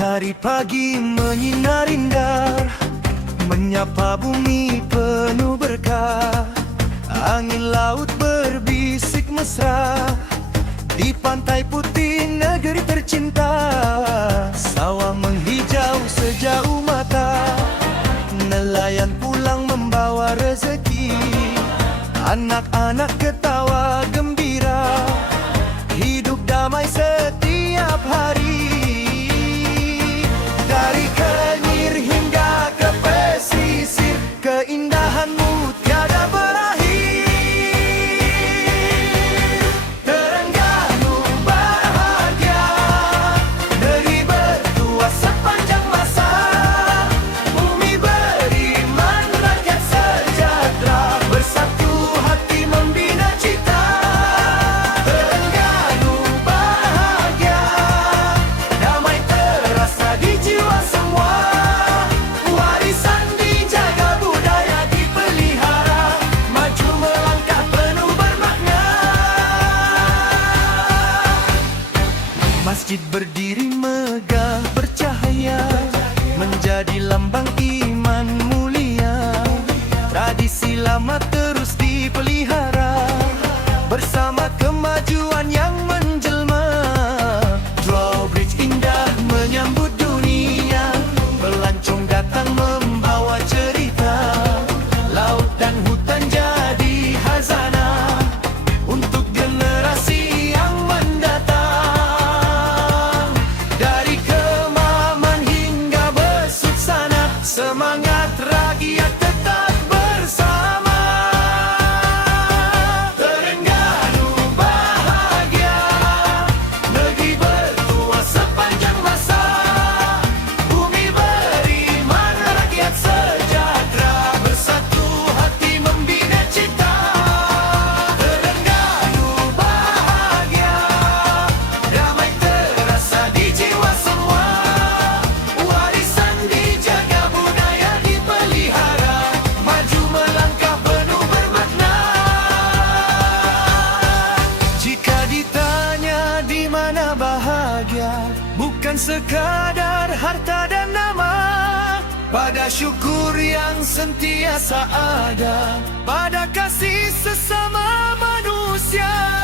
Matahari pagi menyinar indah, menyapa bumi penuh berkah. Angin laut berbisik mesra di pantai putih negeri tercinta. Sawah menghijau sejauh mata, nelayan pulang membawa rezeki. Anak-anak ketawa gembira, hidup damai setiap hari. Dari Kenyir hingga ke pesisir, keindahanmu tiada berakhir. Terengganu bahagia, negeri bertuah sepanjang masa. Bumi beriman, rakyat sejahtera, bersatu hati membina cita. Terengganu bahagia, damai terasa di jiwa semua. Warisan dijaga, budaya dipelihara, maju melangkah penuh bermakna. Masjid berdiri megah bercahaya, menjadi lambang iman mulia. Tradisi lama terus dipelihara, bersama kemajuan yang menjelma. Drawbridge indah menyambut dunia, pelancong datang membawa cerita. Laut dan hutan jadi hazana untuk generasi yang mendatang. Dari Kemaman hingga Besut sana, semangat rakyat tetap bersama. Terengganu bahagia, negeri bertuah sepanjang masa. Bumi beriman, rakyat sejahtera, bersatu hati membina cita. Terengganu bahagia, damai terasa di jiwa semua. Warisan dijaga, budaya dipelihara, maju melangkah penuh bermakna. Jika ditanya di mana bahagia, bukan sekadar harta dan nama. Pada syukur yang sentiasa ada, pada kasih sesama manusia.